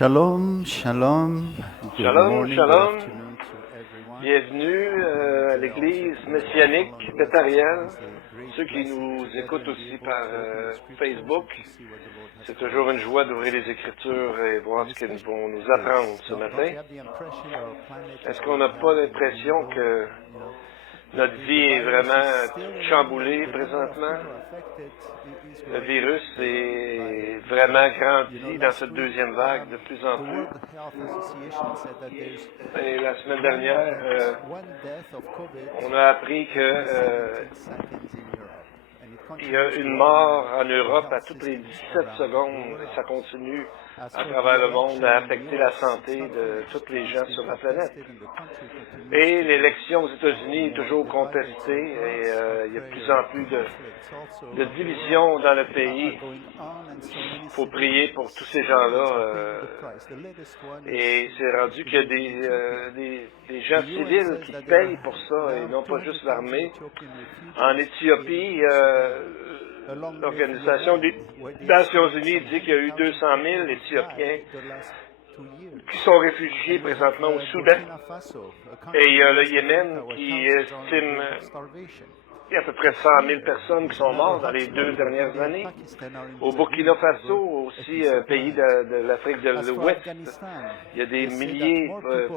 Shalom, shalom. Good Shalom, morning, good shalom. afternoon to everyone. Bienvenue à l'Église messianique bétharienne. Ceux qui nous écoutent aussi par Facebook, c'est toujours une joie d'ouvrir les Écritures et voir ce qu'ils vont nous apprendre ce matin. Est-ce qu'on n'a pas l'impression que notre vie est vraiment chamboulée présentement? Le virus est vraiment grandi dans cette deuxième vague de plus en plus. Et la semaine dernière, on a appris que il y a une mort en Europe à toutes les 17 secondes et ça continue à travers le monde à affecter la santé de tous les gens sur la planète. Et l'élection aux États-Unis est toujours contestée et il y a de plus en plus de divisions dans le pays. Il faut prier pour tous ces gens-là. Et c'est rendu qu'il y a des gens civils qui payent pour ça et non pas juste l'armée. En Éthiopie, l'Organisation des Nations Unies dit qu'il y a eu 200 000 Éthiopiens qui sont réfugiés présentement au Soudan. Et il y a le Yémen qui estime qu'il y a à peu près 100 000 personnes qui sont mortes dans les 2 dernières années. Au Burkina Faso, aussi pays de l'Afrique de l'Ouest, il y a des milliers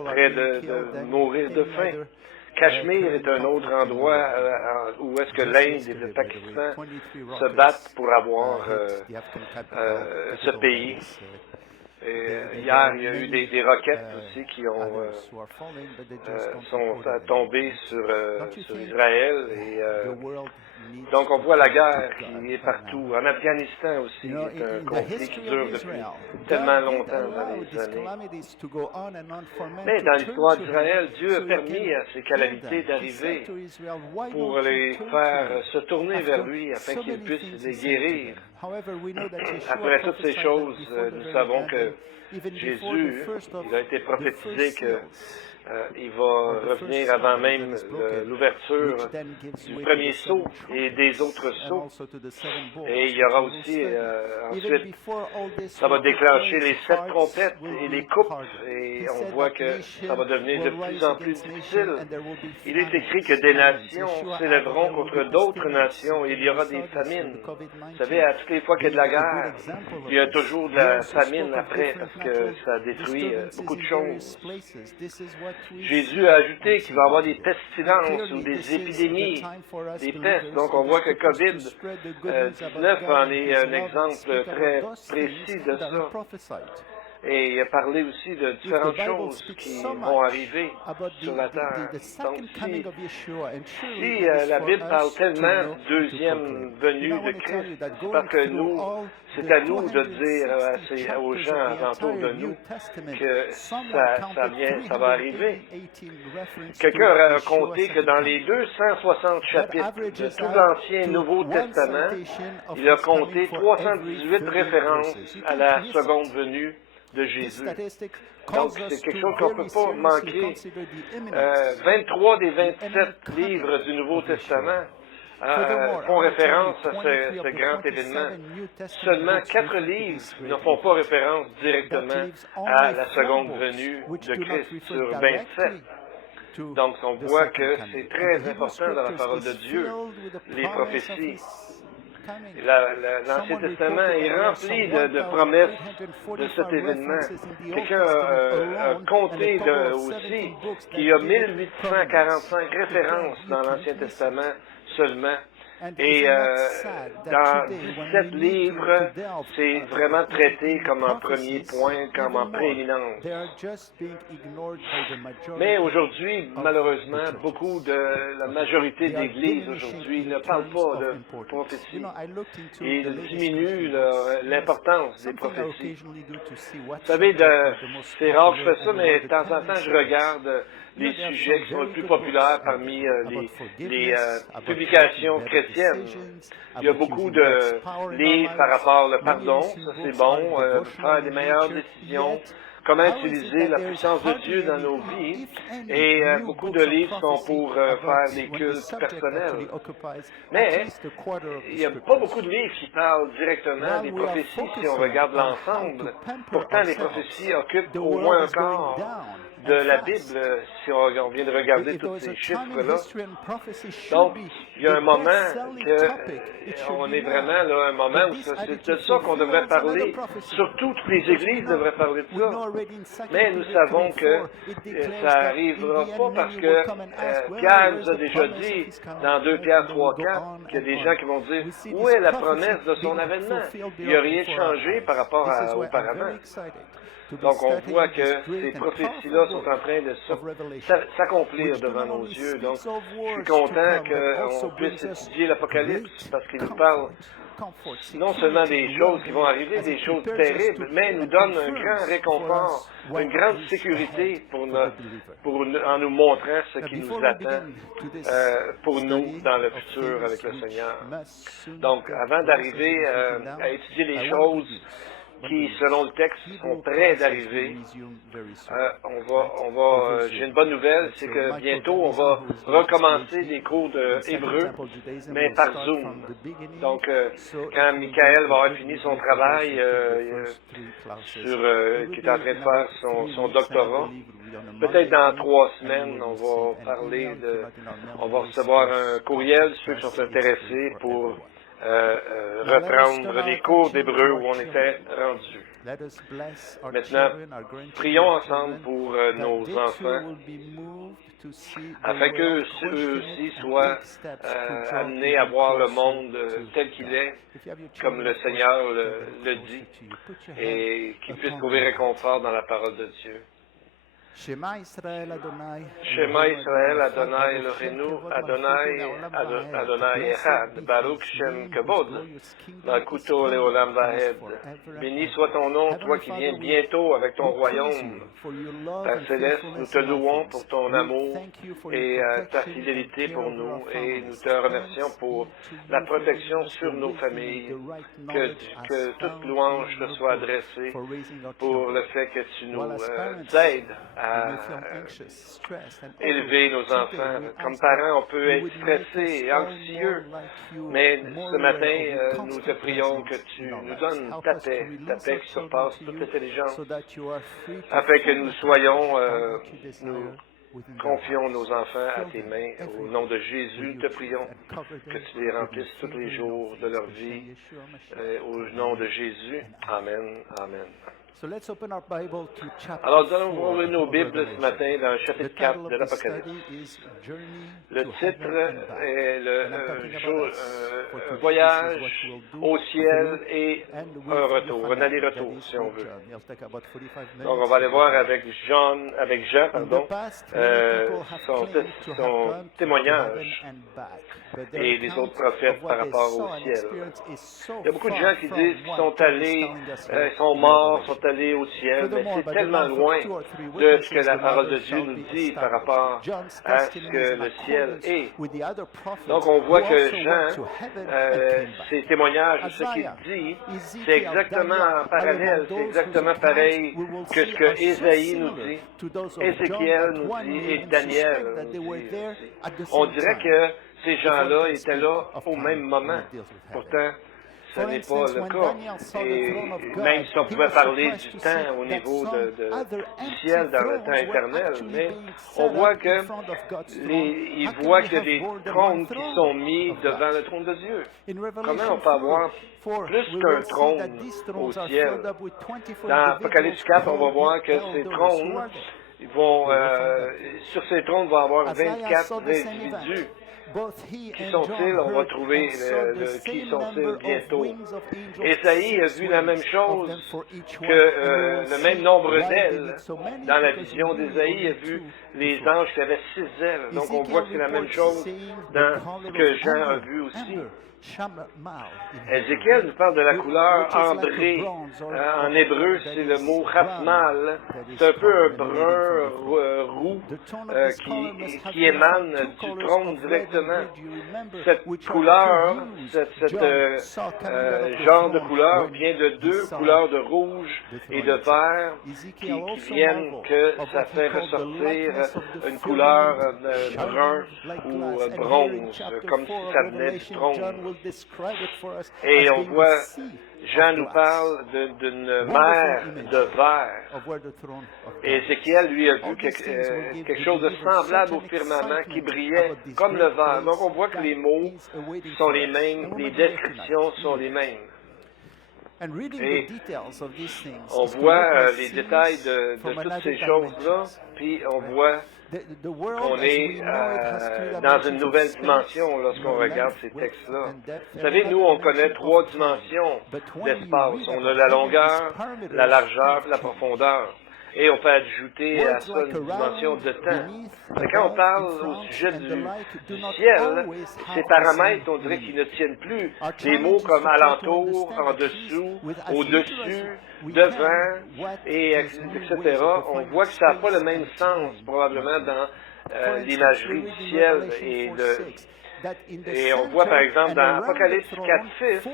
près de mourir de faim. Cachemire est un autre endroit où est-ce que l'Inde et le Pakistan se battent pour avoir ce pays. Et hier, il y a eu des roquettes aussi qui sont tombées sur Israël. Et donc, on voit la guerre qui est partout. En Afghanistan aussi, c'est un conflit qui dure depuis tellement longtemps dans les années. Mais dans l'histoire d'Israël, Dieu a permis à ces calamités d'arriver pour les faire se tourner vers lui afin qu'il puisse les guérir. Après toutes ces choses, nous savons que Jésus, il a été prophétisé qu'il va revenir avant même l'ouverture du premier sceau et des autres sceaux. Et il y aura aussi, ensuite, ça va déclencher les 7 trompettes et les coupes. Et on voit que ça va devenir de plus en plus difficile. Il est écrit que des nations s'élèveront contre d'autres nations et il y aura des famines. Vous savez, à toutes les fois qu'il y a de la guerre, il y a toujours de la famine après parce que ça détruit beaucoup de choses. Jésus a ajouté qu'il va y avoir des pestilences ou des épidémies, des pestes. Donc, on voit que COVID-19 en est un exemple très précis de ça. Et il a parlé aussi de différentes choses qui vont arriver sur la terre. Donc, si la Bible parle tellement du deuxième venue de Christ, c'est parce que c'est à nous de dire aux gens alentour de nous que ça va arriver. Quelqu'un a compté que dans les 260 chapitres de tout l'Ancien et Nouveau Testament, il a compté 318 références à la seconde venue de Jésus. Donc, c'est quelque chose qu'on ne peut pas manquer. 23 des 27 livres du Nouveau Testament font référence à ce grand événement. Seulement 4 livres ne font pas référence directement à la seconde venue de Christ sur 27. Donc, on voit que c'est très important dans la parole de Dieu, les prophéties. L'Ancien Testament est rempli de promesses de cet événement. Quelqu'un a compté aussi qu'il y a 1845 références dans l'Ancien Testament seulement. Et dans 17 livres, c'est vraiment traité comme en premier point, comme en prééminence. Mais aujourd'hui, malheureusement, la majorité d'Églises aujourd'hui ne parlent pas de prophétie. Ils diminuent l'importance des prophéties. Vous savez, c'est rare que je fais ça, mais de temps en temps, je regarde les sujets qui sont les plus populaires parmi les publications chrétiennes. Il y a beaucoup de livres par rapport au pardon, ça c'est bon, faire des meilleures décisions, comment utiliser la puissance de Dieu dans nos vies. Et beaucoup de livres sont pour faire des cultes personnels. Mais il n'y a pas beaucoup de livres qui parlent directement des prophéties si on regarde l'ensemble. Pourtant, les prophéties occupent au moins un quart de la Bible, si on vient de regarder tous ces chiffres-là. Donc, il y a un moment on est vraiment là, un moment où c'est de ça qu'on devrait parler. Surtout, toutes les églises devraient parler de ça. Mais nous savons que ça n'arrivera pas parce que Pierre nous a déjà dit, dans 2 Pierre 3, 4, qu'il y a des gens qui vont dire, où est la promesse de son avènement? Il n'y a rien changé par rapport à auparavant. Donc, on voit que ces prophéties-là sont en train de s'accomplir devant nos yeux. Donc, je suis content qu'on puisse étudier l'Apocalypse parce qu'il nous parle non seulement des choses qui vont arriver, des choses terribles, mais nous donne un grand réconfort, une grande sécurité en nous montrant ce qui nous attend pour nous dans le futur avec le Seigneur. Donc, avant d'arriver à étudier les choses qui, selon le texte, sont prêts d'arriver. J'ai une bonne nouvelle, c'est que bientôt, on va recommencer des cours de hébreu, mais par Zoom. Donc, quand Michael va avoir fini son travail, qui est en train de faire son doctorat, peut-être dans 3 semaines, on va recevoir un courriel, ceux qui sont intéressés, pour reprendre les cours d'hébreu où on était rendu. Maintenant, prions ensemble pour nos enfants, afin qu'eux aussi soient amenés à voir le monde tel qu'il est, comme le Seigneur le dit, et qu'ils puissent trouver réconfort dans la parole de Dieu. Shema Israël Adonai, Shema Israël Adonai Eloheinu, Adonai Echad, Baruch Shem Kavod, Malkuto Leolam Vahed. Béni soit ton nom, toi qui viens bientôt avec ton royaume. Père Céleste, nous te louons pour ton amour et ta fidélité pour nous, et nous te remercions pour la protection sur nos familles, que toute louange te soit adressée pour le fait que tu nous aides à élever nos enfants. Comme parents, on peut être stressé et anxieux, mais ce matin, nous te prions que tu nous donnes ta paix qui surpasse toute intelligence, afin que nous soyons, nous confions nos enfants à tes mains. Au nom de Jésus, te prions que tu les remplisses tous les jours de leur vie. Au nom de Jésus, Amen, Amen. Alors, nous allons ouvrir nos Bibles ce matin dans le chapitre 4 de l'Apocalypse. Le titre est un voyage au ciel et un retour, un aller-retour, si on veut. Donc, on va aller voir avec Jean, son témoignage et les autres prophètes par rapport au ciel. Il y a beaucoup de gens qui disent qu'ils sont allés, sont morts, sont allés au ciel, mais c'est tellement loin de ce que la parole de Dieu nous dit par rapport à ce que le ciel est. Donc, on voit que Jean, ses témoignages, ce qu'il dit, c'est exactement en parallèle, c'est exactement pareil que ce que Ésaïe nous dit, Ézéchiel nous dit et Daniel nous dit. On dirait que ces gens-là étaient là au même moment. Pourtant, ce n'est pas le cas. Et même si on pouvait parler du temps au niveau du ciel dans le temps éternel, mais on voit que il voit qu'il y a des trônes qui sont mis devant le trône de Dieu. Comment on peut avoir plus qu'un trône au ciel? Dans Apocalypse 4, on va voir que ces trônes sur ces trônes, il va y avoir 24 individus. Qui sont-ils? On va trouver qui sont-ils bientôt. Ésaïe a vu la même chose que le même nombre d'ailes. Dans la vision d'Ésaïe, il a vu les anges qui avaient 6 ailes. Donc on voit que c'est la même chose dans ce que Jean a vu aussi. Ézéchiel nous parle de la couleur ambrée. En hébreu, c'est le mot rapmal. C'est un peu un brun roux qui émane du trône directement. Cette couleur, genre de couleur vient de 2 couleurs de rouge et de vert qui viennent que ça fait ressortir une couleur brun ou bronze, comme si ça venait du trône. Et on voit, Jean nous parle d'une mer de verre. Et Ézéchiel, lui, a vu quelque chose de semblable au firmament qui brillait comme le verre. Donc on voit que les mots sont les mêmes, les descriptions sont les mêmes. Et on voit les détails de toutes ces choses-là, puis on voit qu'on est dans une nouvelle dimension lorsqu'on regarde ces textes-là. Vous savez, nous, on connaît 3 dimensions d'espace. On a la longueur, la largeur et la profondeur. Et on peut ajouter à ça une dimension de temps. Mais quand on parle au sujet du ciel, ces paramètres, on dirait qu'ils ne tiennent plus. Les mots comme alentour, en dessous, au-dessus, devant, et etc., on voit que ça n'a pas le même sens, probablement, dans l'imagerie du ciel et on voit, par exemple, dans Apocalypse 4:6,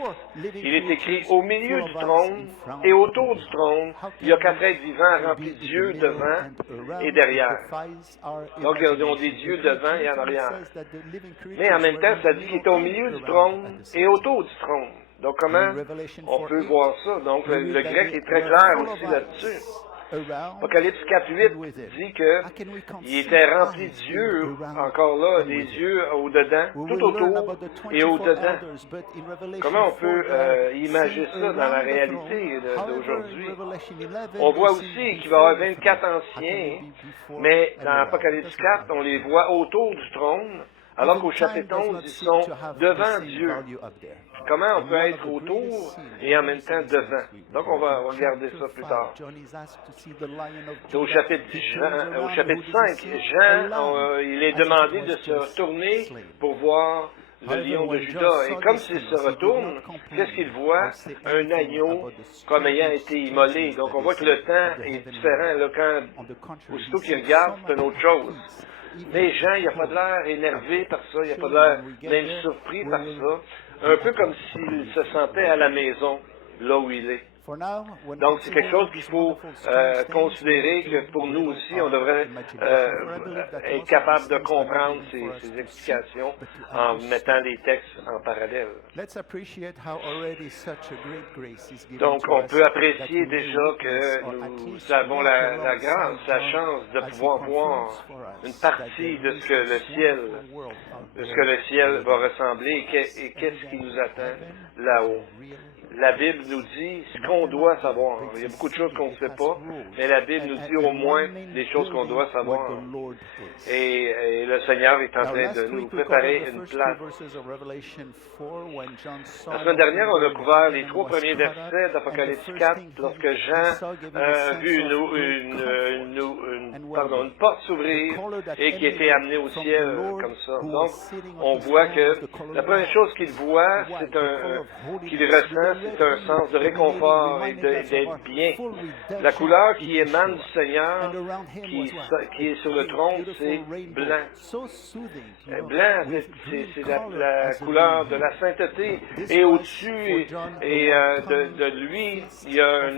il est écrit « Au milieu du trône et autour du trône, il y a 4 êtres vivants remplis d'yeux devant et derrière. » Donc, ils ont des yeux devant et en arrière. Mais en même temps, ça dit qu'il est au milieu du trône et autour du trône. Donc, comment on peut voir ça? Donc, le grec est très clair aussi là-dessus. Apocalypse 4:8 dit qu'il était rempli d'yeux, encore là, des yeux au-dedans, tout autour et au-dedans. Comment on peut imaginer ça dans la réalité d'aujourd'hui? On voit aussi qu'il va y avoir 24 anciens, mais dans Apocalypse 4, on les voit autour du trône, alors qu'au chapitre 11, ils sont devant Dieu. Comment on peut être autour et en même temps devant? Donc, on va regarder ça plus tard. Au chapitre 5, Jean, il est demandé de se retourner pour voir le lion de Juda. Et comme s'il se retourne, qu'est-ce qu'il voit? Un agneau comme ayant été immolé. Donc, on voit que le temps est différent. Là, aussitôt qu'il regarde, c'est une autre chose. Mais Jean, il n'a pas de l'air énervé par ça, il n'a pas de l'air même surpris par ça. Un peu comme s'il se sentait à la maison, là où il est. Donc, c'est quelque chose qu'il faut considérer que pour nous aussi, on devrait être capable de comprendre ces explications en mettant les textes en parallèle. Donc, on peut apprécier déjà que nous avons la grâce, la chance de pouvoir voir une partie de ce que le ciel va ressembler et qu'est-ce qui nous attend là-haut. La Bible nous dit ce qu'on doit savoir. Il y a beaucoup de choses qu'on ne sait pas, mais la Bible nous dit au moins des choses qu'on doit savoir. Et le Seigneur est en train de nous préparer une place. La semaine dernière, on a couvert les 3 premiers versets d'Apocalypse 4 lorsque Jean a vu une porte s'ouvrir et qui était amenée au ciel comme ça. Donc, on voit que la première chose qu'il voit, qu'il ressent, c'est un sens de réconfort et d'être bien. La couleur qui émane du Seigneur, qui est sur le trône, c'est blanc. Blanc, c'est la couleur de la sainteté. Et au-dessus de lui, il y a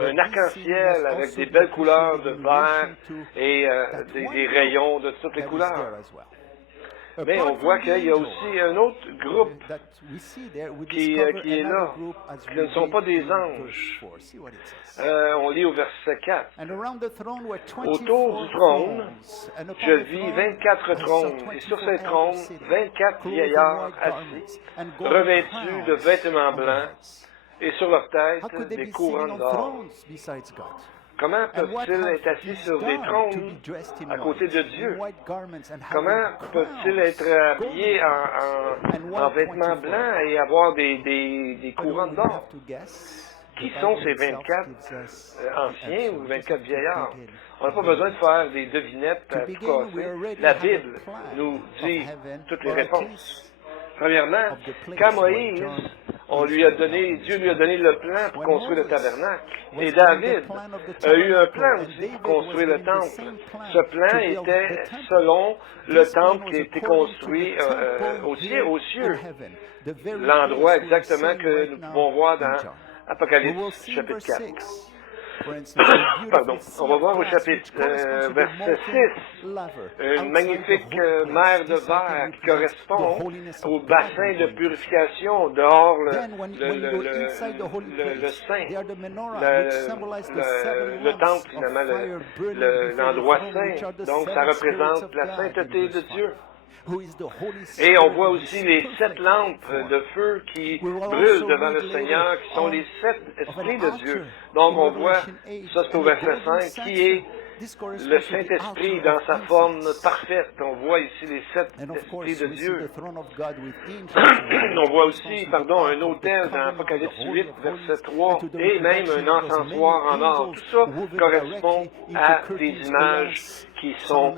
un arc-en-ciel avec des belles couleurs de vert et des rayons de toutes les couleurs. Mais on voit qu'il y a aussi un autre groupe qui est là, qui ne sont pas des anges. On lit au verset 4. Autour du trône, je vis 24 trônes, et sur ces trônes, 24 vieillards assis, revêtus de vêtements blancs, et sur leur tête, des couronnes d'or. Comment peuvent-ils être assis sur des trônes à côté de Dieu? Comment peuvent-ils être habillés en vêtements blancs et avoir des couronnes d'or? qui sont ces 24 anciens ou 24 vieillards? On n'a pas besoin de faire des devinettes à tout casser. La Bible nous dit toutes les réponses. Premièrement, quand Moïse, Dieu lui a donné le plan pour construire le tabernacle. Et David a eu un plan aussi pour construire le temple. Ce plan était selon le temple qui a été construit aux cieux. L'endroit exactement que nous pouvons voir dans Apocalypse chapitre 4. Pardon. On va voir au chapitre verset 6 une magnifique mer de verre qui correspond au bassin de purification dehors le saint, le temple finalement, l'endroit saint. Donc ça représente la sainteté de Dieu. Et on voit aussi les 7 lampes de feu qui brûlent devant le Seigneur, qui sont les 7 esprits de Dieu. Donc on voit, ça c'est au verset 5, qui est le Saint-Esprit dans sa forme parfaite. On voit ici les 7 esprits de Dieu. On voit aussi, un autel dans Apocalypse 8, verset 3, et même un encensoir en or. Tout ça correspond à des images qui sont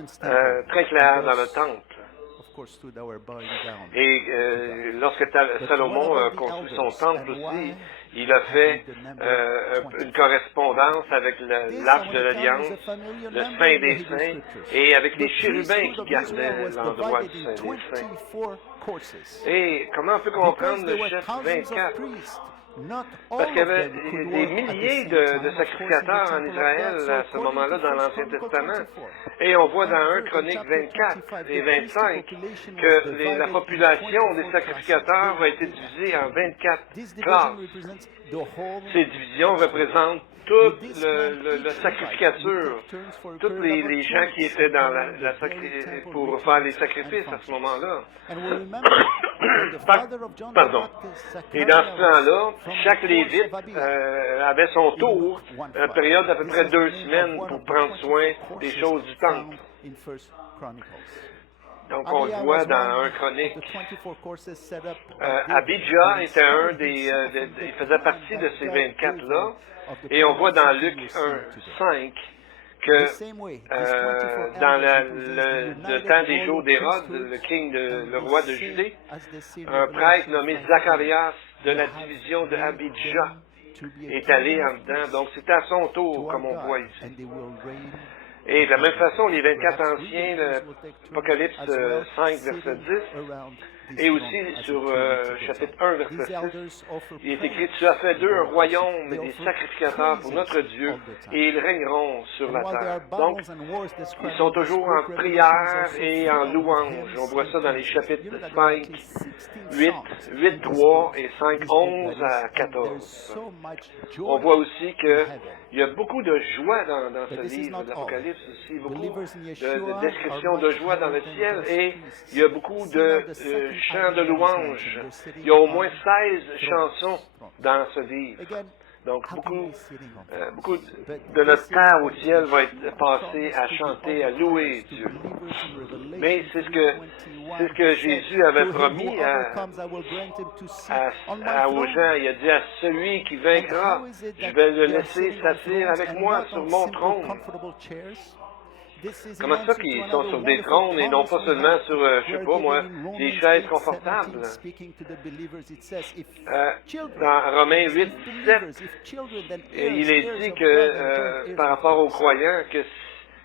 très claires dans le temple. Et lorsque Salomon a construit son temple aussi, il a fait une correspondance avec l'arche de l'Alliance, le Saint des Saints, et avec les chérubins qui gardaient l'endroit du Saint des Saints. Et comment on peut comprendre le chiffre 24? Parce qu'il y avait des milliers de sacrificateurs en Israël à ce moment-là dans l'Ancien Testament. Et on voit dans 1 Chronique 24 et 25 que la population des sacrificateurs a été divisée en 24 classes. Ces divisions représentent toute la sacrificature, tous les gens qui étaient dans pour faire les sacrifices à ce moment-là. Pardon. Et dans ce plan-là, chaque Lévite avait son tour, une période d'à peu près 2 semaines pour prendre soin des choses du temple. Donc, on le voit dans 1 Chronique. Abijah était il faisait partie de ces 24-là. Et on voit dans Luc 1:5 que dans le temps des jours d'Hérode, le roi de Judée, un prêtre nommé Zacharias de la division de Abijah est allé en dedans. Donc, c'était à son tour, comme on voit ici. Et de la même façon, les 24 anciens, Apocalypse 5, verset 10, et aussi sur chapitre 1, verset 6, il est écrit « Tu as fait d'eux un royaume et des sacrificateurs pour notre Dieu, et ils régneront sur la terre. » Donc, ils sont toujours en prière et en louange. On voit ça dans les chapitres 5, 8, 3 et 5, 11 à 14. On voit aussi qu'il y a beaucoup de joie dans ce livre de l'Apocalypse aussi, beaucoup de descriptions de joie dans le ciel, et il y a beaucoup de chants de louange. Il y a au moins 16 chansons dans ce livre. Donc, beaucoup de notre temps au ciel va être passé à chanter, à louer Dieu. Mais c'est ce que Jésus avait promis aux gens. Il a dit à celui qui vaincra, je vais le laisser s'asseoir avec moi sur mon trône. Comment ça qu'ils sont sur des trônes et non pas seulement sur, je sais pas moi, des chaises confortables? Dans Romains 8, 17, il est dit que par rapport aux croyants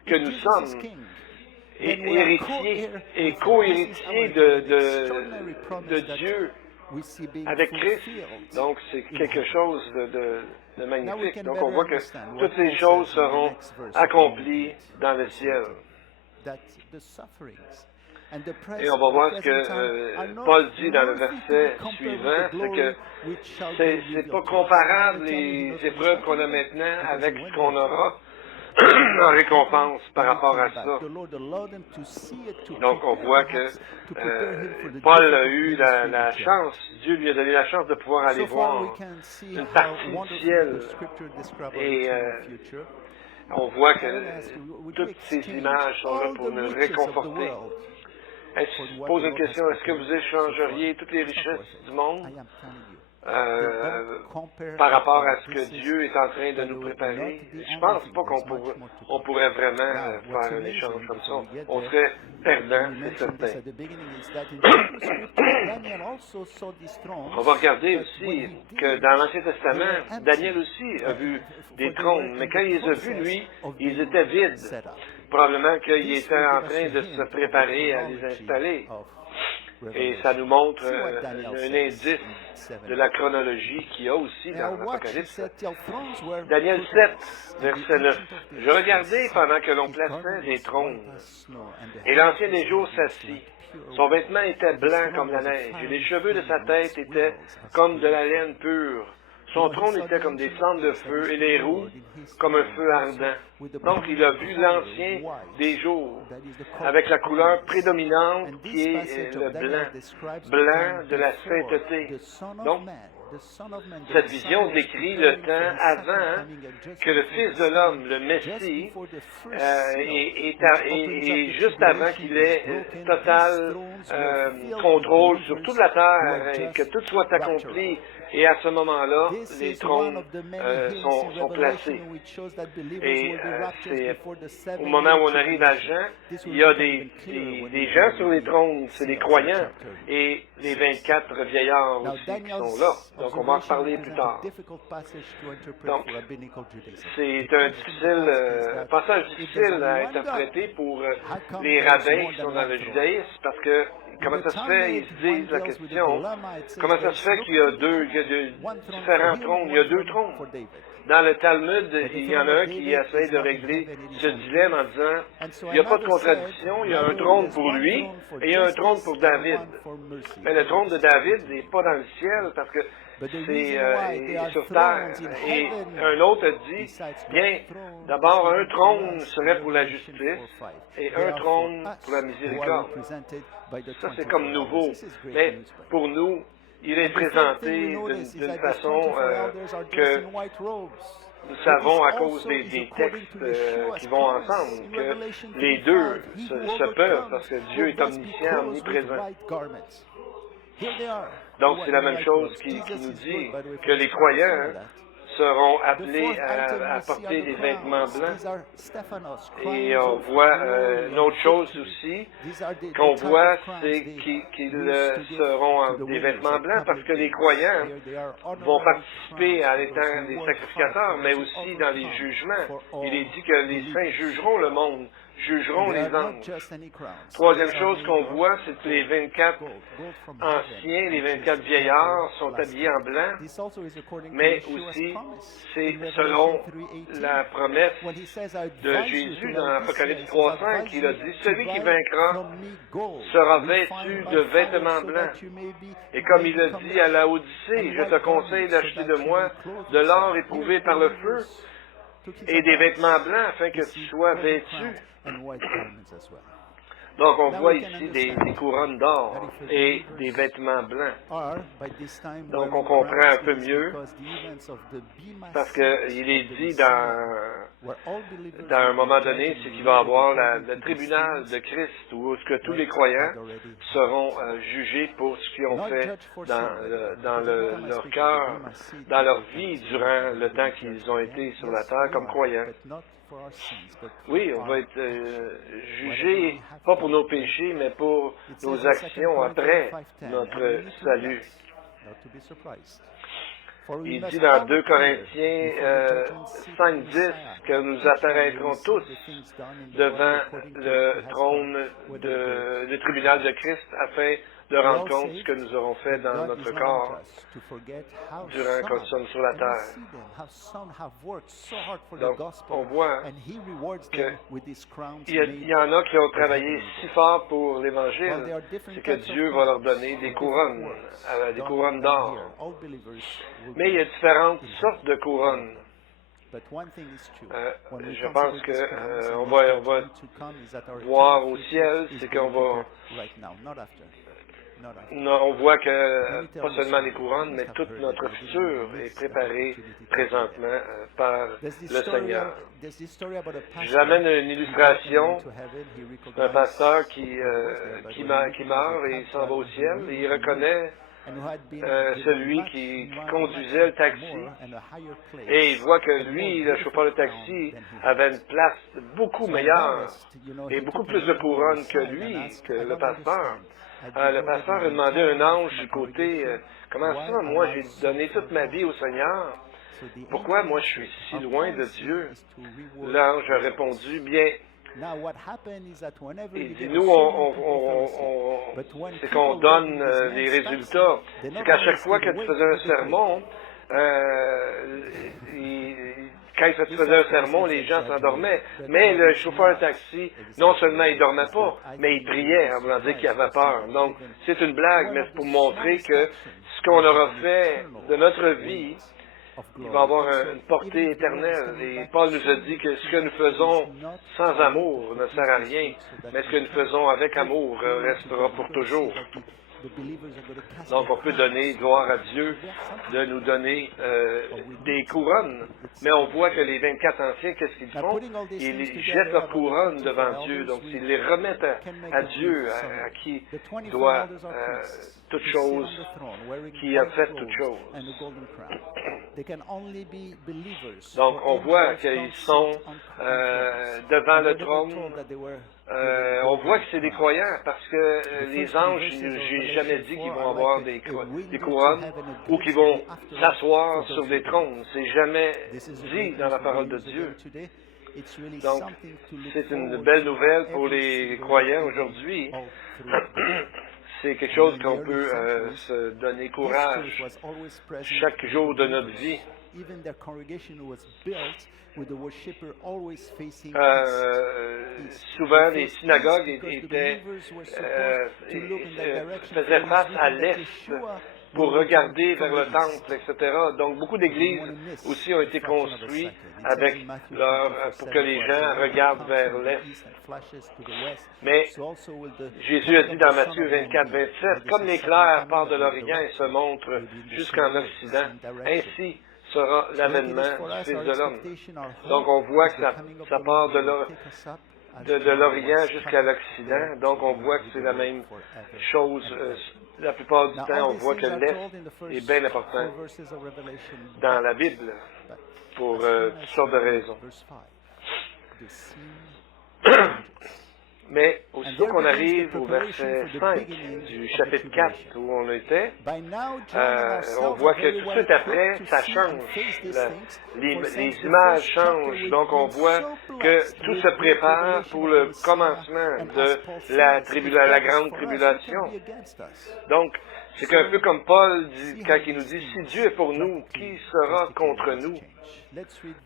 que nous sommes héritiers et co-héritiers de Dieu avec Christ. Donc c'est quelque chose de magnifique. Donc on voit que toutes ces choses seront accomplies dans le ciel. Et on va voir ce que Paul dit dans le verset suivant, c'est que c'est pas comparable les épreuves qu'on a maintenant avec ce qu'on aura en récompense par rapport à ça. Donc on voit que Paul a eu la chance, Dieu lui a donné la chance de pouvoir aller voir une partie du ciel. Et on voit que toutes ces images sont là pour nous réconforter. Je pose une question, est-ce que vous échangeriez toutes les richesses du monde par rapport à ce que Dieu est en train de nous préparer. Je pense pas qu'on pourrait vraiment faire un échange comme ça. On serait perdant, c'est certain. On va regarder aussi que dans l'Ancien Testament, Daniel aussi a vu des trônes, mais quand il les a vus, lui, ils étaient vides. Probablement qu'il était en train de se préparer à les installer. Et ça nous montre un indice de la chronologie qu'il y a aussi dans l'Apocalypse. Daniel 7, verset 9. Je regardais pendant que l'on plaçait des trônes, et l'Ancien des jours s'assit. Son vêtement était blanc comme la neige, et les cheveux de sa tête étaient comme de la laine pure. Son trône était comme des flammes de feu, et les roues comme un feu ardent. Donc, il a vu l'Ancien des jours, avec la couleur prédominante qui est le blanc, blanc de la sainteté. Donc, cette vision décrit le temps avant que le Fils de l'homme, le Messie, et juste avant qu'il ait total contrôle sur toute la terre et que tout soit accompli. Et à ce moment-là, les trônes sont placés. Et c'est au moment où on arrive à Jean, il y a des gens sur les trônes, c'est les croyants, et les 24 vieillards aussi qui sont là. Donc on va en reparler plus tard. Donc, c'est un passage difficile à interpréter pour les rabbins qui sont dans le judaïsme, parce que comment ça se fait, ils se disent la question, comment ça se fait qu'il y a différents trônes, il y a deux trônes. Dans le Talmud, il y en a un qui essaie de régler ce dilemme en disant, il n'y a pas de contradiction, il y a un trône pour lui et il y a un trône pour David. Mais le trône de David n'est pas dans le ciel parce que c'est sur terre. Et un autre a dit, bien, d'abord un trône serait pour la justice et un trône pour la miséricorde. Ça, c'est comme nouveau. Mais pour nous, il est présenté d'une façon que nous savons à cause des textes qui vont ensemble que les deux se peuvent parce que Dieu est omniscient, omniprésent. Donc c'est la même chose qui nous dit que les croyants seront appelés à porter des vêtements blancs. Et on voit une autre chose aussi qu'on voit, c'est qu'ils seront des vêtements blancs parce que les croyants vont participer à l'étant des sacrificateurs, mais aussi dans les jugements. Il est dit que les saints jugeront le monde, jugeront les anges. Troisième chose qu'on voit, c'est que les 24 anciens, les 24 vieillards sont habillés en blanc, mais aussi c'est selon la promesse de Jésus dans l'Apocalypse 3.5, il a dit, celui qui vaincra sera vêtu de vêtements blancs. Et comme il a dit à la Odyssée, je te conseille d'acheter de moi de l'or éprouvé par le feu et des vêtements blancs afin que tu sois vêtu. Donc, on voit ici des couronnes d'or et des vêtements blancs. Donc, on comprend un peu mieux parce qu'il est dit dans un moment donné, c'est qu'il va y avoir le tribunal de Christ où ce que tous les croyants seront jugés pour ce qu'ils ont fait dans leur cœur, dans leur vie durant le temps qu'ils ont été sur la terre comme croyants. Oui, on va être jugé, pas pour nos péchés, mais pour nos actions après notre salut. Il dit dans 2 Corinthiens 5:10 que nous apparaîtrons tous devant le trône, le tribunal de Christ afin de rendre compte de ce que nous aurons fait dans notre corps durant que nous sommes sur la terre. Donc, on voit qu'il y en a qui ont travaillé si fort pour l'Évangile, c'est que Dieu va leur donner des couronnes d'or. Mais il y a différentes sortes de couronnes. Je pense que on va voir au ciel, c'est qu'on va... On voit que pas seulement les couronnes, mais tout notre futur est préparé présentement par le Seigneur. J'amène une illustration d'un pasteur qui meurt et il s'en va au ciel et il reconnaît celui qui conduisait le taxi, et il voit que lui, le chauffeur de taxi, avait une place beaucoup meilleure et beaucoup plus de couronne que lui, que le pasteur. Le pasteur a demandé à un ange du côté, comment ça, moi j'ai donné toute ma vie au Seigneur, pourquoi moi je suis si loin de Dieu? L'ange a répondu, bien, il dit, nous, c'est qu'on donne les résultats. C'est qu'à chaque fois que tu faisais un sermon, quand tu faisais un sermon, les gens s'endormaient. Mais le chauffeur de taxi, non seulement il ne dormait pas, mais il priait en voulant dire qu'il avait peur. Donc, c'est une blague, mais c'est pour montrer que ce qu'on aura fait de notre vie, il va avoir une portée éternelle. Et Paul nous a dit que ce que nous faisons sans amour ne sert à rien, mais ce que nous faisons avec amour restera pour toujours. Donc, on peut donner gloire à Dieu de nous donner des couronnes. Mais on voit que les 24 anciens, qu'est-ce qu'ils font? Ils jettent leurs couronnes devant Dieu. Donc, ils les remettent à Dieu, à qui doit toute chose, qui a fait toute chose. Donc, on voit qu'ils sont devant le trône. On voit que c'est des croyants parce que les anges, j'ai jamais dit qu'ils vont avoir des couronnes ou qu'ils vont s'asseoir sur des trônes. C'est jamais dit dans la parole de Dieu. Donc, c'est une belle nouvelle pour les croyants aujourd'hui. C'est quelque chose qu'on peut se donner courage chaque jour de notre vie. Souvent, les synagogues faisaient face à l'est pour regarder vers le temple, etc. Donc, beaucoup d'églises aussi ont été construites avec pour que les gens regardent vers l'est. Mais Jésus a dit dans Matthieu 24, 27, « Comme l'éclair part de l'Orient et se montre jusqu'en Occident, ainsi sera l'avènement du Fils de l'homme. » Donc, on voit que ça part de l'Orient jusqu'à l'Occident. Donc, on voit que c'est la même chose. La plupart du temps, on voit que l'Est est bien important dans la Bible pour toutes sortes de raisons. Mais aussitôt qu'on arrive au verset 5 du chapitre 4 où on était, on voit que tout de suite après, ça change. Les images changent. Donc on voit que tout se prépare pour le commencement de la grande tribulation. Donc, c'est un peu comme Paul dit, quand il nous dit, si Dieu est pour nous, qui sera contre nous?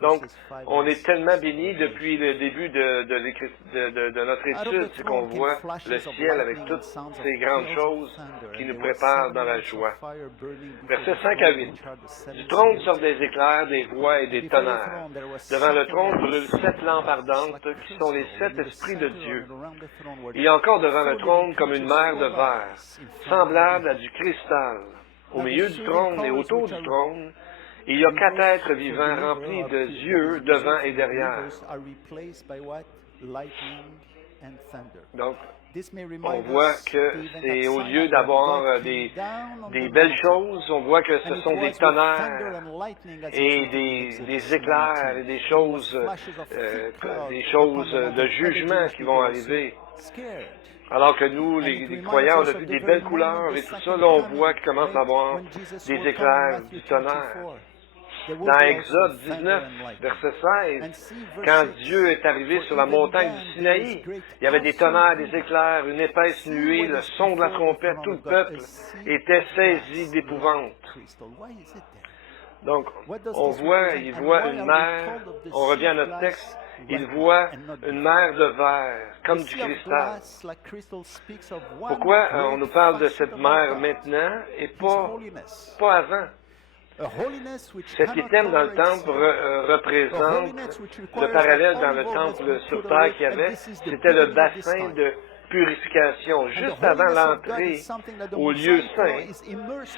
Donc, on est tellement bénis depuis le début de notre étude, c'est qu'on voit le ciel avec toutes ces grandes choses qui nous préparent dans la joie. Versets 5 à 8. Du trône sortent des éclairs, des voix et des tonnerres. Devant le trône brûlent 7 lampes ardentes, qui sont les 7 esprits de Dieu. Il y a encore devant le trône comme une mer de verre, semblable à du cristal. Au milieu du trône et autour du trône, il y a 4 êtres vivants remplis de yeux devant et derrière. Donc, on voit que c'est au lieu d'avoir des belles choses, on voit que ce sont des tonnerres et des éclairs et des choses de jugement qui vont arriver. Alors que nous, les croyants, on a vu des belles couleurs et tout ça, là, on voit qu'il commence à avoir des éclairs, du tonnerre. Dans Exode 19, verset 16, quand Dieu est arrivé sur la montagne du Sinaï, il y avait des tonnerres, des éclairs, une épaisse nuée, le son de la trompette, tout le peuple était saisi d'épouvante. Donc, il voit une mer, on revient à notre texte, il voit une mer de verre, comme du cristal. Pourquoi on nous parle de cette mer maintenant et pas avant? Cet item dans le temple représente le parallèle dans le temple sur terre qu'il y avait. C'était le bassin purification. Juste avant l'entrée au lieu saint,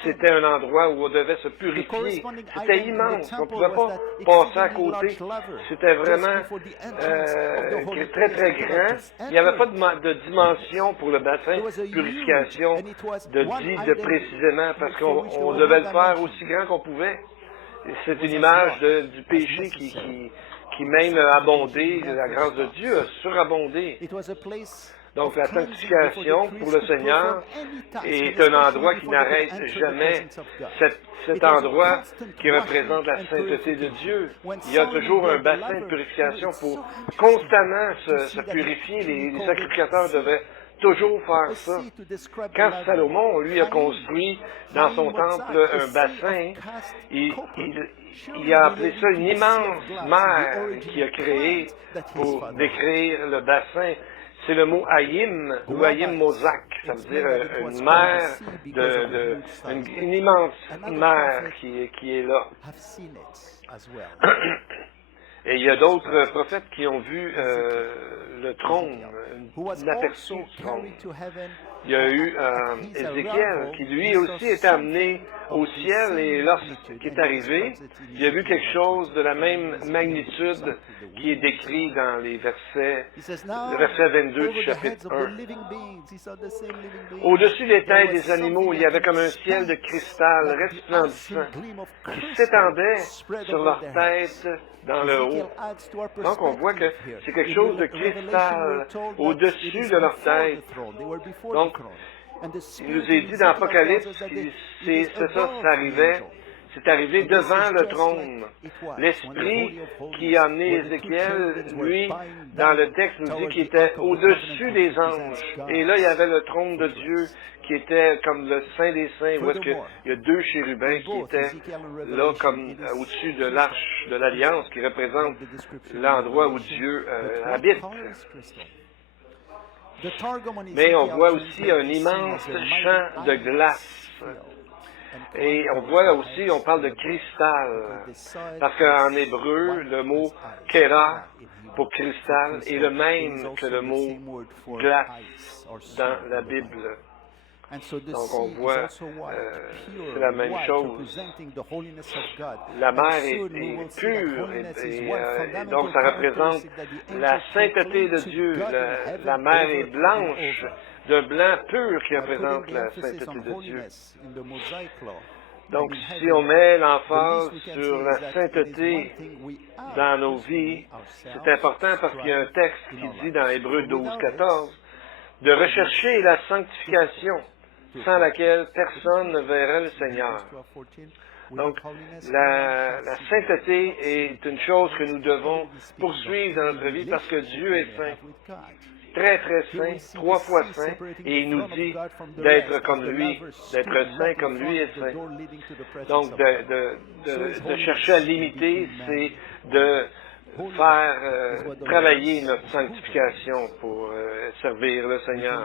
c'était un endroit où on devait se purifier. C'était immense. On ne pouvait pas passer à côté. C'était vraiment très, très grand. Il n'y avait pas de dimension pour le bassin de purification de précisément, parce qu'on devait le faire aussi grand qu'on pouvait. C'est une image du péché qui même a abondé, la grâce de Dieu a surabondé. Donc la sanctification pour le Seigneur est un endroit qui n'arrête jamais. Cet endroit qui représente la sainteté de Dieu. Il y a toujours un bassin de purification pour constamment se purifier. Les sacrificateurs devaient toujours faire ça. Quand Salomon, lui, a construit dans son temple un bassin, il a appelé ça une immense mer qu'il a créée pour décrire le bassin. C'est le mot Hayim ou Hayim Mozak, ça veut dire une mer, une immense mer qui est là. Et il y a d'autres prophètes qui ont vu le trône, un aperçu du trône. Il y a eu Ézéchiel qui lui aussi est amené au ciel et lorsqu'il est arrivé, il a vu quelque chose de la même magnitude qui est décrit dans les versets, le verset 22 du chapitre 1. Au-dessus des têtes des animaux, il y avait comme un ciel de cristal resplendissant qui s'étendait sur leurs têtes dans le haut. Donc, on voit que c'est quelque chose de cristal au-dessus de leur tête. Donc, il nous est dit dans l'Apocalypse, c'est arrivé devant le trône. L'Esprit qui a amené Ézéchiel, lui, dans le texte, nous dit qu'il était au-dessus des anges. Et là, il y avait le trône de Dieu qui était comme le Saint des Saints, où est-ce qu'il y a deux chérubins qui étaient là comme au-dessus de l'arche de l'Alliance, qui représente l'endroit où Dieu habite. Mais on voit aussi un immense champ de glace. Et on voit aussi, on parle de cristal, parce qu'en hébreu, le mot kera pour cristal est le même que le mot glace dans la Bible. Donc on voit, c'est la même chose. La mer est pure et donc ça représente la sainteté de Dieu. La mer est blanche, de blanc pur qui représente la sainteté de Dieu. Donc si on met l'emphase sur la sainteté dans nos vies, c'est important parce qu'il y a un texte qui dit dans Hébreux 12-14 de rechercher la sanctification, sans laquelle personne ne verra le Seigneur. Donc, la sainteté est une chose que nous devons poursuivre dans notre vie parce que Dieu est saint, très très saint, 3 fois saint, et il nous dit d'être comme lui, d'être saint comme lui est saint. Donc, de chercher à l'imiter, c'est de faire travailler notre sanctification pour servir le Seigneur.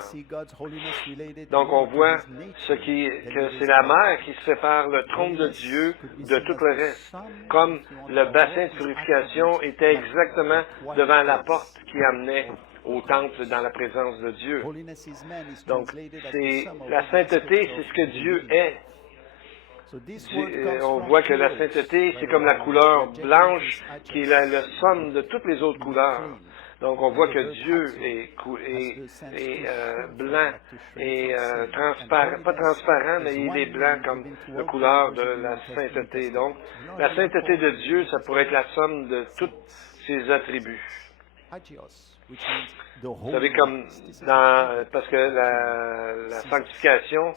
Donc on voit que c'est la mer qui sépare le trône de Dieu de tout le reste. Comme le bassin de purification était exactement devant la porte qui amenait au temple dans la présence de Dieu. Donc la sainteté, c'est ce que Dieu est. On voit que la sainteté, c'est comme la couleur blanche qui est la somme de toutes les autres couleurs. Donc, on voit que Dieu est blanc et transparent, pas transparent, mais il est blanc comme la couleur de la sainteté. Donc, la sainteté de Dieu, ça pourrait être la somme de tous ses attributs. Vous savez, parce que la sanctification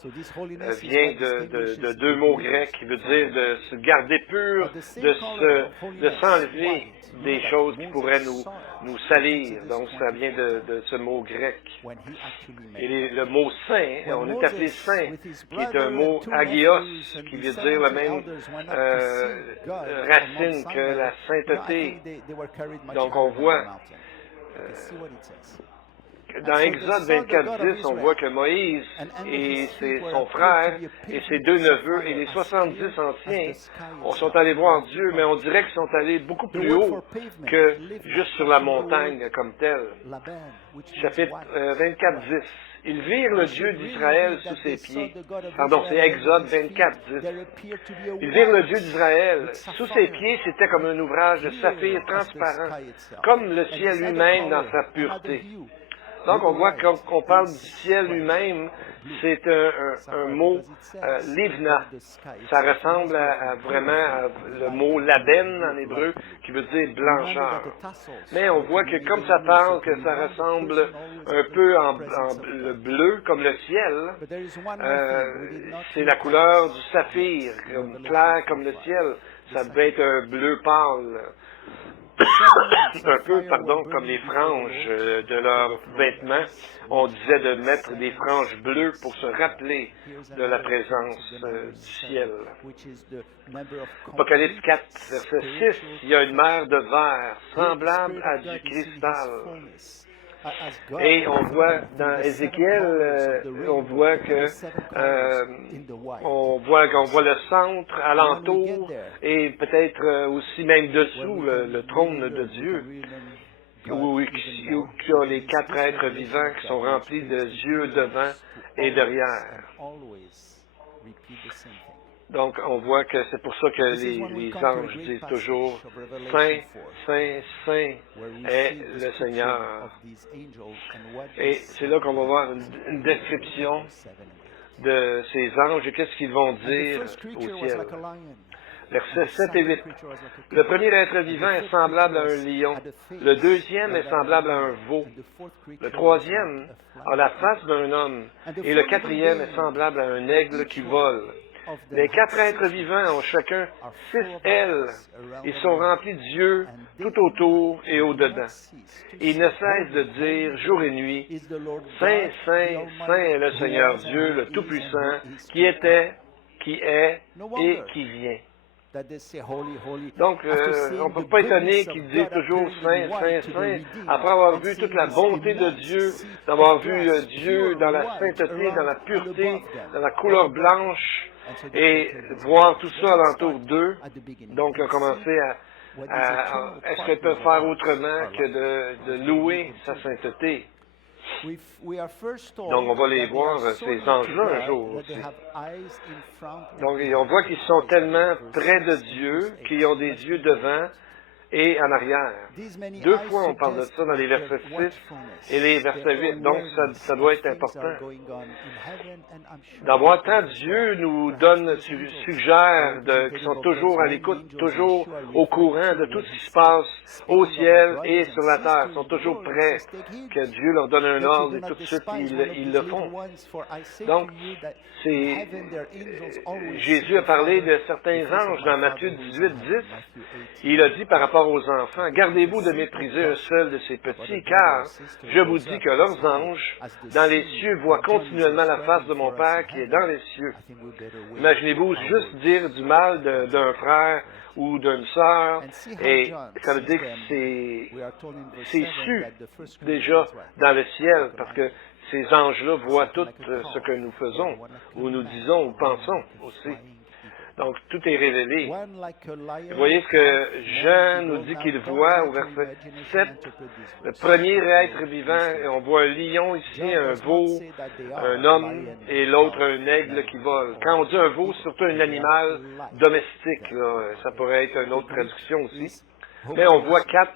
vient de deux mots grecs qui veut dire de se garder pur, de s'enlever des choses qui pourraient nous salir. Donc, ça vient de ce mot grec. Et le mot saint, on est appelé saint, qui est un mot agios, qui veut dire la même racine que la sainteté. Donc, on voit Dans Exode 24:10, on voit que Moïse et son frère et ses 2 neveux et les 70 anciens sont allés voir Dieu, mais on dirait qu'ils sont allés beaucoup plus haut que juste sur la montagne comme telle. Chapitre 24:10. Ils virent le Dieu d'Israël sous ses pieds. Pardon, c'est Exode 24:10. Ils virent le Dieu d'Israël. Sous ses pieds, c'était comme un ouvrage de saphir transparent, comme le ciel lui-même dans sa pureté. Donc, on voit qu'on parle du ciel lui-même, c'est un mot livna. Ça ressemble vraiment le mot laben en hébreu, qui veut dire blancheur. Mais on voit que comme ça parle, que ça ressemble un peu en le bleu, comme le ciel, c'est la couleur du saphir, clair comme le ciel. Ça devait être un bleu pâle. Un peu, comme les franges de leurs vêtements. On disait de mettre des franges bleues pour se rappeler de la présence du ciel. Apocalypse 4, verset 6, il y a une mer de verre semblable à du cristal. Et on voit dans Ézéchiel, on voit le centre alentour et peut-être aussi même dessous le trône de Dieu, où il y a les 4 êtres vivants qui sont remplis de yeux devant et derrière. Donc, on voit que c'est pour ça que les anges disent toujours « Saint, Saint, Saint est le Seigneur ». Et c'est là qu'on va voir une description de ces anges et qu'est-ce qu'ils vont dire au ciel. Versets 7 et 8. Le premier être vivant est semblable à un lion. Le deuxième est semblable à un veau. Le troisième a la face d'un homme. Et le quatrième est semblable à un aigle qui vole. Les 4 êtres vivants ont chacun 6 ailes. Ils sont remplis d'yeux tout autour et au-dedans. Ils ne cessent de dire jour et nuit, Saint, Saint, Saint est le Seigneur Dieu, le Tout-Puissant, qui était, qui est et qui vient. Donc, on ne peut pas étonner qu'il dise toujours Saint, Saint, Saint, après avoir vu toute la bonté de Dieu, d'avoir vu Dieu dans la sainteté, dans la pureté, dans la couleur blanche, et voir tout ça alentour d'eux. Donc, ils ont commencé à est-ce qu'ils peuvent faire autrement que de louer sa sainteté? Donc, on va les voir, ces anges-là, un jour aussi. Donc, on voit qu'ils sont tellement près de Dieu, qu'ils ont des yeux devant et en arrière. 2 fois, on parle de ça dans les versets 6 et les versets 8. Donc, ça doit être important. D'avoir tant Dieu nous suggère qu'ils sont toujours à l'écoute, toujours au courant de tout ce qui se passe au ciel et sur la terre. Ils sont toujours prêts, que Dieu leur donne un ordre et tout de suite, ils le font. Donc, Jésus a parlé de certains anges dans Matthieu 18:10. Il a dit par rapport aux enfants, « Gardez-vous de mépriser un seul de ces petits, car je vous dis que leurs anges dans les cieux voient continuellement la face de mon Père qui est dans les cieux. » Imaginez-vous juste dire du mal d'un frère ou d'une sœur, et ça veut dire que c'est su déjà dans le ciel, parce que ces anges-là voient tout ce que nous faisons, ou nous disons, ou pensons aussi. Donc, tout est révélé. Vous voyez ce que Jean nous dit qu'il voit au verset 7. Le premier être vivant, on voit un lion ici, un veau, un homme, et l'autre un aigle qui vole. Quand on dit un veau, c'est surtout un animal domestique. Là. Ça pourrait être une autre traduction aussi. Mais on voit quatre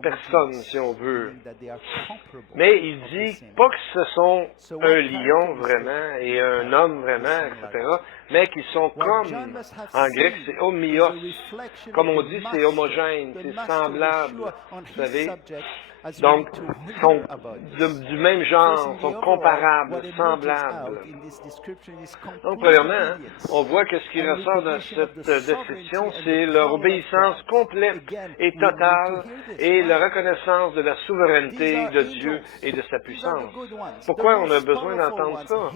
personnes, si on veut. Mais il dit pas que ce sont un lion vraiment et un homme vraiment, etc., mais qu'ils sont comme, en grec c'est homios, comme on dit c'est homogène, c'est semblable, vous savez. Donc, sont du même genre, sont comparables, semblables. Donc, premièrement, on voit que ce qui ressort dans cette description, c'est leur obéissance complète et totale et la reconnaissance de la souveraineté de Dieu et de sa puissance. Pourquoi on a besoin d'entendre ça?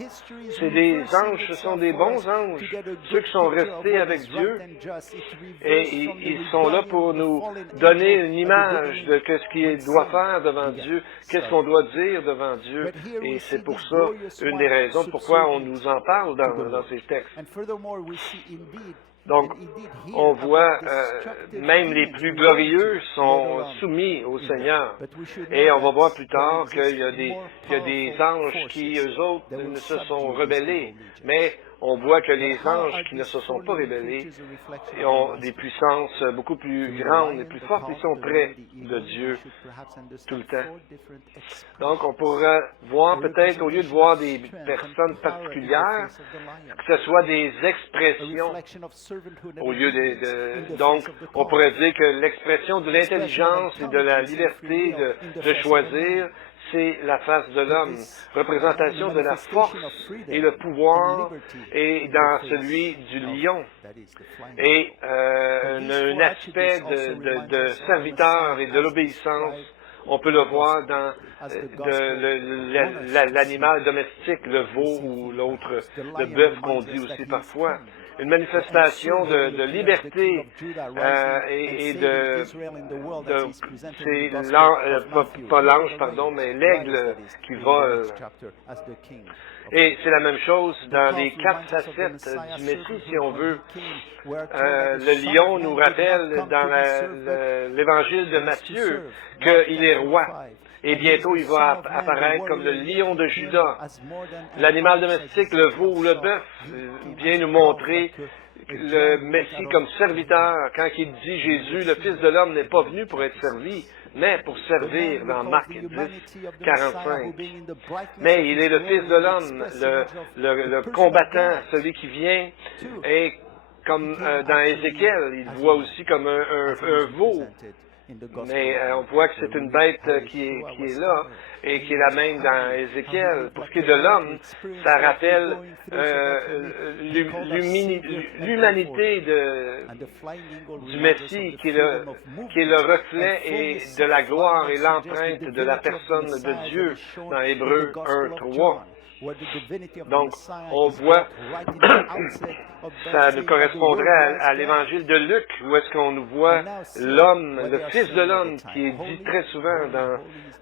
C'est des anges, ce sont des bons anges, ceux qui sont restés avec Dieu, et ils sont là pour nous donner une image de ce qu'il doit faire faire devant Dieu, qu'est-ce qu'on doit dire devant Dieu. Et c'est pour ça une des raisons pourquoi on nous en parle dans ces textes. Donc, on voit même les plus glorieux sont soumis au Seigneur. Et on va voir plus tard qu'il y a des anges qui, eux autres, ne se sont rebellés. Mais on voit que les anges qui ne se sont pas rebellés ont des puissances beaucoup plus grandes et plus fortes. Ils sont près de Dieu tout le temps. Donc, on pourra voir peut-être, au lieu de voir des personnes particulières, que ce soit des expressions, au lieu donc, on pourrait dire que l'expression de l'intelligence et de la liberté de choisir, c'est la face de l'homme, représentation de la force et le pouvoir est dans celui du lion. Et un aspect de serviteur et de l'obéissance, on peut le voir dans l'animal domestique, le veau ou l'autre, le bœuf qu'on dit aussi parfois. Une manifestation de liberté et c'est pas l'ange, pardon, mais l'aigle qui vole. Et c'est la même chose dans les 4 facettes du Messie, si on veut. Le lion nous rappelle dans l'évangile de Matthieu qu'il est roi. Et bientôt, il va apparaître comme le lion de Juda. L'animal domestique, le veau ou le bœuf, vient nous montrer le Messie comme serviteur. Quand il dit Jésus, le Fils de l'homme n'est pas venu pour être servi, mais pour servir dans Marc 10, 45. Mais il est le Fils de l'homme, le combattant, celui qui vient, et comme dans Ézéchiel, il voit aussi comme un veau. Mais on voit que c'est une bête qui est là et qui est la même dans Ézéchiel. Pour ce qui est de l'homme, ça rappelle l'humanité du Messie qui est le reflet et de la gloire et l'empreinte de la personne de Dieu dans Hébreux 1:3. Donc, on voit, ça nous correspondrait à l'évangile de Luc, où est-ce qu'on nous voit l'homme, le Fils de l'homme, qui est dit très souvent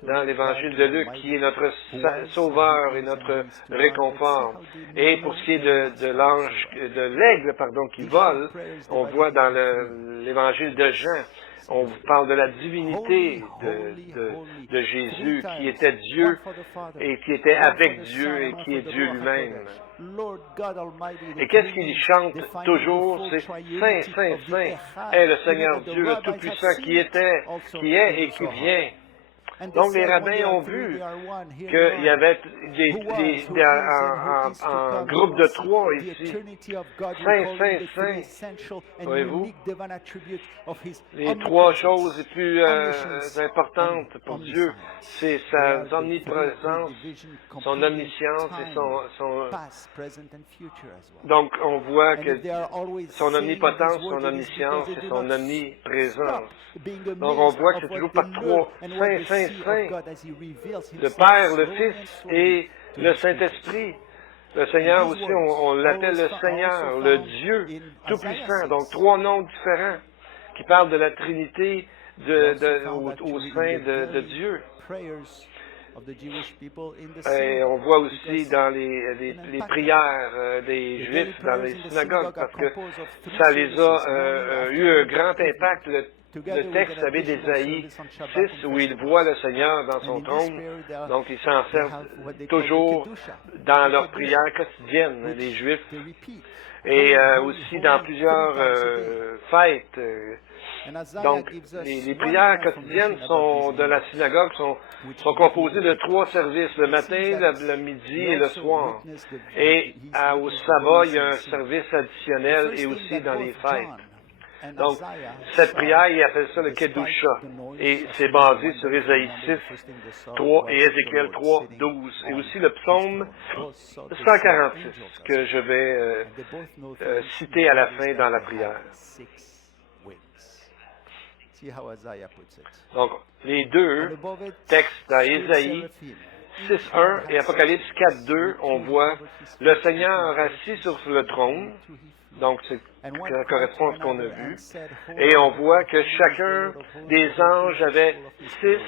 dans l'évangile de Luc, qui est notre sauveur et notre réconfort. Et pour ce qui est de l'aigle, qui vole, on voit dans l'évangile de Jean, on parle de la divinité de Jésus, qui était Dieu et qui était avec Dieu et qui est Dieu lui-même. Et qu'est-ce qu'il chante toujours? C'est Saint, Saint, Saint est le Seigneur Dieu, le Tout-Puissant, qui est et qui vient. Donc, les rabbins ont vu qu'il y avait en groupe de 3 ici. Saint, Saint, Saint. Voyez-vous? Les 3 choses les plus importantes pour Dieu, c'est sa omniprésence, son omniscience et son... Donc, on voit que son omnipotence, son omniscience et son omniprésence. Donc, on voit que c'est toujours par 3. Saint, Saint, Saint. Le Père, le Fils et le Saint-Esprit. Le Seigneur aussi, on l'appelle le Seigneur, le Dieu Tout-Puissant. Donc, 3 noms différents qui parlent de la Trinité au sein de Dieu. Et on voit aussi dans les prières des Juifs dans les synagogues, parce que ça les a eu un grand impact. Le texte, vous savez, d'Ésaïe 6, où il voit le Seigneur dans son trône, donc ils s'en servent toujours dans leurs prières quotidiennes, les Juifs, et aussi dans plusieurs fêtes. Donc, les prières quotidiennes de la synagogue sont composées de 3 services, le matin, le midi et le soir. Et au sabbat, il y a un service additionnel et aussi dans les fêtes. Donc, cette prière, il appelle ça le Kedusha. Et c'est basé sur Ésaïe 6, 3 et Ézéchiel 3, 12. Et aussi le psaume 146 que je vais citer à la fin dans la prière. Donc, les 2 textes dans Ésaïe 6.1 et Apocalypse 4.2, on voit le Seigneur assis sur le trône, donc ça correspond à ce qu'on a vu, et on voit que chacun des anges avait 6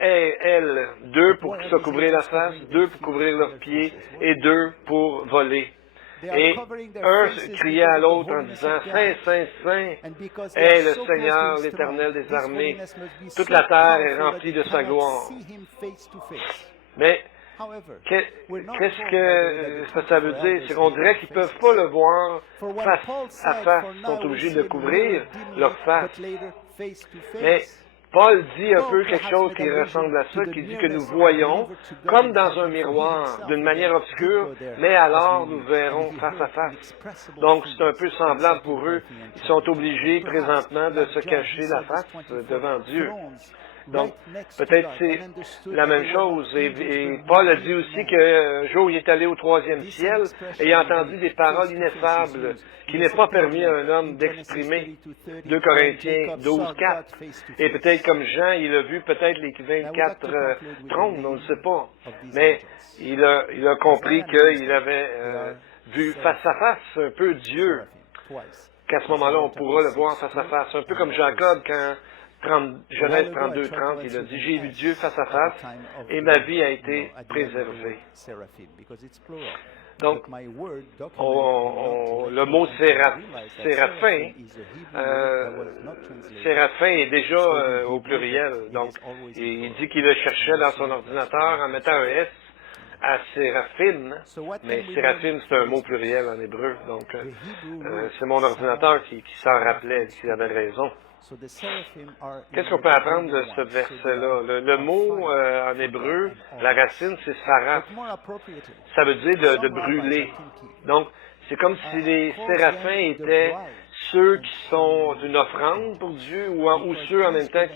ailes, 2 pour se couvrir la face, 2 pour couvrir leurs pieds et 2 pour voler. Et un criait à l'autre en disant, Saint, Saint, Saint est le Seigneur, l'Éternel des armées. Toute la terre est remplie de sa gloire. Mais qu'est-ce que ça veut dire? C'est qu'on dirait qu'ils ne peuvent pas le voir face à face. Ils sont obligés de couvrir leur face. Mais Paul dit un peu quelque chose qui ressemble à ça, qui dit que nous voyons comme dans un miroir, d'une manière obscure, mais alors nous verrons face à face. Donc c'est un peu semblable pour eux. Ils sont obligés présentement de se cacher la face devant Dieu. Donc, peut-être c'est la même chose. Et Paul a dit aussi qu'un jour, il est allé au 3e ciel et il a entendu des paroles ineffables qui n'est pas permis à un homme d'exprimer. 2 Corinthiens 12.4. Et peut-être comme Jean, il a vu peut-être les 24 trônes, on ne sait pas. Mais il a compris qu'il avait vu face à face un peu Dieu. Qu'à ce moment-là, on pourra le voir face à face. Un peu comme Jacob quand Genèse 32.30, il a dit, j'ai vu Dieu face à face et ma vie a été préservée. Donc, le mot séraphin est déjà au pluriel. Donc, il dit qu'il le cherchait dans son ordinateur en mettant un S à séraphine, mais séraphine, c'est un mot pluriel en hébreu. Donc, c'est mon ordinateur qui s'en rappelait, qui avait raison. Qu'est-ce qu'on peut apprendre de ce verset-là? Le mot en hébreu, la racine, c'est saraf. Ça veut dire de brûler. Donc, c'est comme si les séraphins étaient ceux qui sont d'une offrande pour Dieu ou ceux en même temps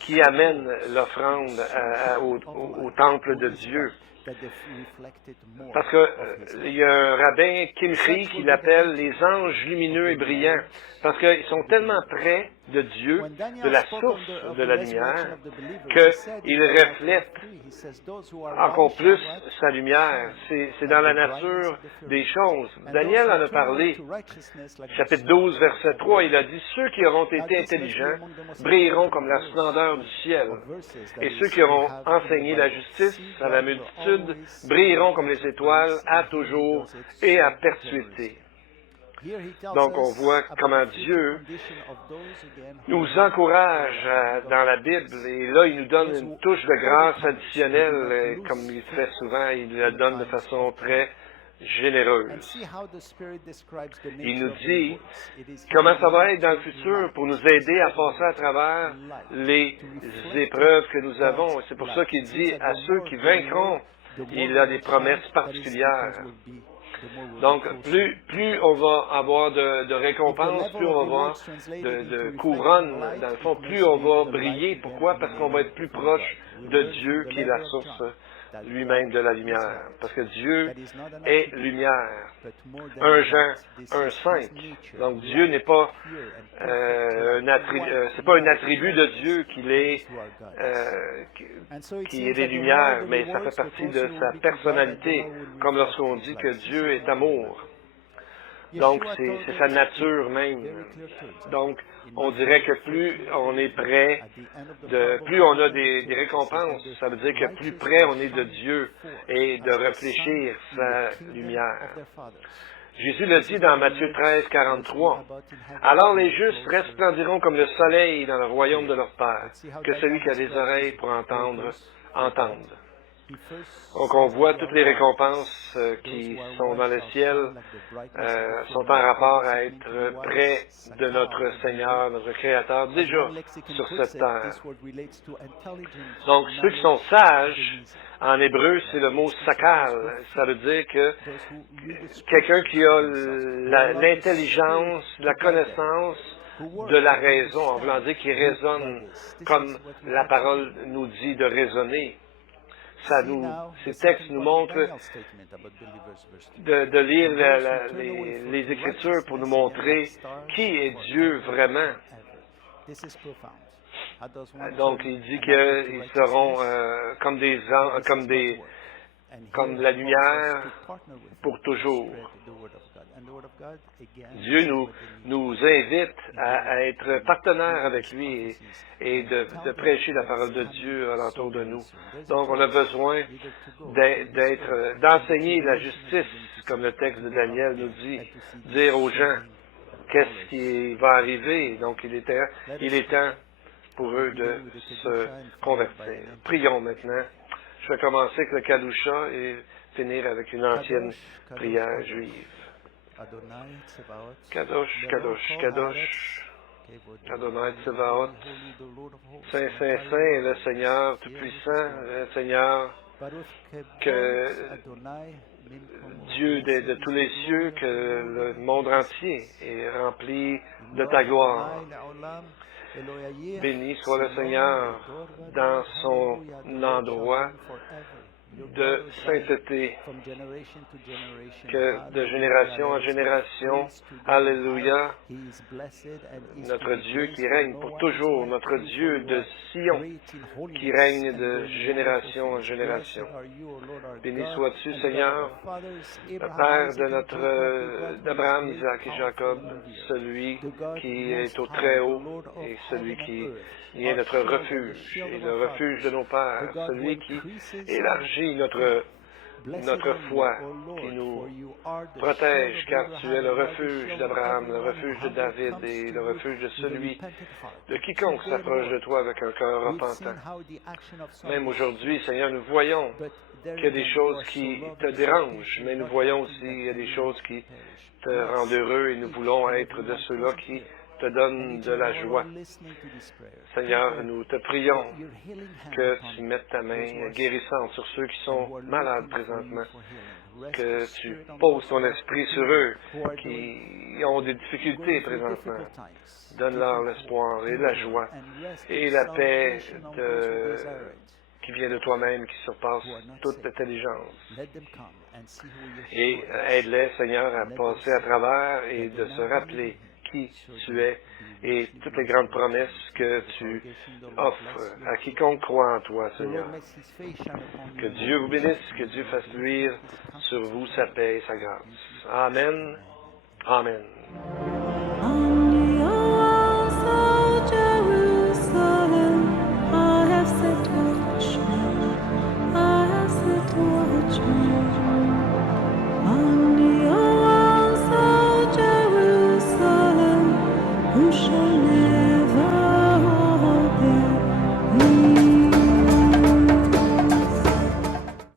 qui amènent l'offrande au temple de Dieu. Parce qu'il y a un rabbin, Kimchi, qui l'appelle les anges lumineux et brillants. Parce qu'ils sont tellement près de Dieu, de la source de la lumière, qu'ils reflètent encore plus sa lumière. C'est dans la nature des choses. Daniel en a parlé. Chapitre 12, verset 3, il a dit, « Ceux qui auront été intelligents brilleront comme la splendeur du ciel. Et ceux qui auront enseigné la justice à la multitude brilleront comme les étoiles à toujours et à perpétuité. » Donc, on voit comment Dieu nous encourage dans la Bible, et là, il nous donne une touche de grâce additionnelle, comme il fait souvent, il la donne de façon très généreuse. Il nous dit comment ça va être dans le futur pour nous aider à passer à travers les épreuves que nous avons. C'est pour ça qu'il dit à ceux qui vaincront, il a des promesses particulières. Donc, plus on va avoir de récompenses, plus on va avoir de couronnes, dans le fond, plus on va briller. Pourquoi? Parce qu'on va être plus proche de Dieu, qui est la source lui-même de la lumière. Parce que Dieu est lumière. 1 Jean 1.5. Donc, Dieu n'est pas c'est pas un attribut de Dieu qui est des lumières, mais ça fait partie de sa personnalité, comme lorsqu'on dit que Dieu est amour. Donc, c'est sa nature même. Donc, on dirait que plus on est près, plus on a des récompenses, ça veut dire que plus près on est de Dieu et de réfléchir sa lumière. Jésus le dit dans Matthieu 13, 43. « Alors les justes resplendiront comme le soleil dans le royaume de leur Père. Que celui qui a des oreilles pour entendre, entende. » Donc on voit toutes les récompenses qui sont dans le ciel sont en rapport à être près de notre Seigneur, notre Créateur, déjà sur cette terre. Donc ceux qui sont sages, en hébreu, c'est le mot sakal. Ça veut dire que quelqu'un qui a l'intelligence, la connaissance de la raison, en voulant dire qu'il raisonne comme la parole nous dit de raisonner. Ces textes nous montrent de lire les Écritures pour nous montrer qui est Dieu vraiment. Donc, il dit qu'ils seront comme la lumière pour toujours. Dieu nous invite à être partenaires avec lui et de prêcher la parole de Dieu alentour de nous. Donc, on a besoin d'enseigner la justice, comme le texte de Daniel nous dit, dire aux gens qu'est-ce qui va arriver. Donc, il est temps pour eux de se convertir. Prions maintenant. Je vais commencer avec le Kadusha et finir avec une ancienne prière juive. Kadosh, Kadosh, Kadosh, Adonai Tsevaot, Saint, Saint, Saint est le Seigneur Tout-Puissant, le Seigneur que Dieu de tous les cieux, que le monde entier est rempli de ta gloire. Béni soit le Seigneur dans son endroit de sainteté, que de génération en génération, Alléluia, notre Dieu qui règne pour toujours, notre Dieu de Sion, qui règne de génération en génération. Béni sois-tu, Seigneur, le Père d'Abraham, Isaac et Jacob, celui qui est au Très-Haut et celui qui est notre refuge et le refuge de nos pères, celui qui élargit notre foi, qui nous protège, car tu es le refuge d'Abraham, le refuge de David et le refuge de celui, de quiconque s'approche de toi avec un cœur repentant. Même aujourd'hui, Seigneur, nous voyons qu'il y a des choses qui te dérangent, mais nous voyons aussi qu'il y a des choses qui te rendent heureux et nous voulons être de ceux-là qui te donnent de la joie. Seigneur, nous te prions que tu mettes ta main guérissante sur ceux qui sont malades présentement, que tu poses ton esprit sur eux qui ont des difficultés présentement. Donne-leur l'espoir et la joie et la paix qui vient de toi-même, qui surpasse toute intelligence. Et aide-les, Seigneur, à passer à travers et de se rappeler qui tu es et toutes les grandes promesses que tu offres à quiconque croit en toi, Seigneur. Que Dieu vous bénisse, que Dieu fasse luire sur vous sa paix et sa grâce. Amen. Amen.